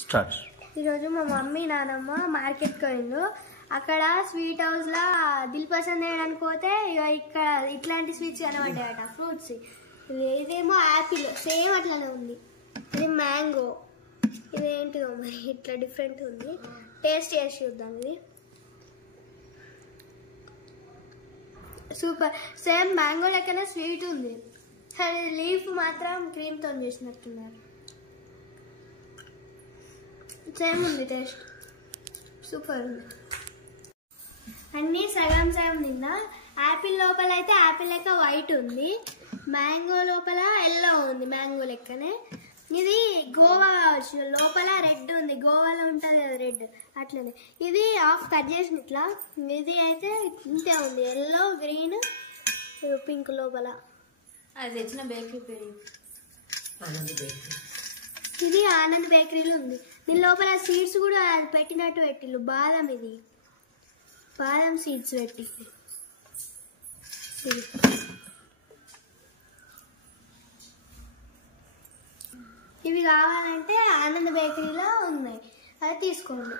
Start. ఈరోజు మా mummy నానమ్మ మార్కెట్కి పోయిండు. అక్కడ స్వీట్ హౌస్లో దిల్ పసంద్ చేయడానికి పోతే ఇక్కడ ఇట్లాంటి స్వీట్స్ కనబడ్డాయట, ఫ్రూట్స్. ఇదేమో యాపిల్, సేమ్ అట్లానే ఉంది. ఇది మ్యాంగో, ఇదేంటిదో మరి ఇట్లా డిఫరెంట్ ఉంది. టేస్ట్ చేసి చూద్దాం. ఇది సూపర్, సేమ్ మ్యాంగో లెక్కనే స్వీట్ ఉంది. సరే, లీఫ్ మాత్రం క్రీమ్తో చేసినట్టున్నారు. సేమ్ ఉంది, టేస్ట్ సూపర్ ఉంది. అన్నీ సగం సగం తిన్నా. యాపిల్ లోపల అయితే యాపిల్ లెక్క వైట్ ఉంది, మ్యాంగో లోపల ఎల్లో ఉంది, మ్యాంగో లెక్కనే. ఇది గోవా కావచ్చు, లోపల రెడ్ ఉంది, గోవాలో ఉంటుంది కదా రెడ్, అట్లనే. ఇది హాఫ్ కట్ చేసిన ఇట్లా. ఇది అయితే ఇంతే ఉంది, ఎల్లో గ్రీన్ పింక్ లోపల. అది తెచ్చిన బేకరీ పేరు ఇది ఆనంద్ బేకరీలో ఉంది. దీని లోపల సీడ్స్ కూడా పెట్టినట్టు పెట్టిల్లు. బాదం, ఇది బాదం సీడ్స్ పెట్టి. ఇవి కావాలంటే ఆనంద్ బేకరీలో ఉన్నాయి, అది తీసుకోండి.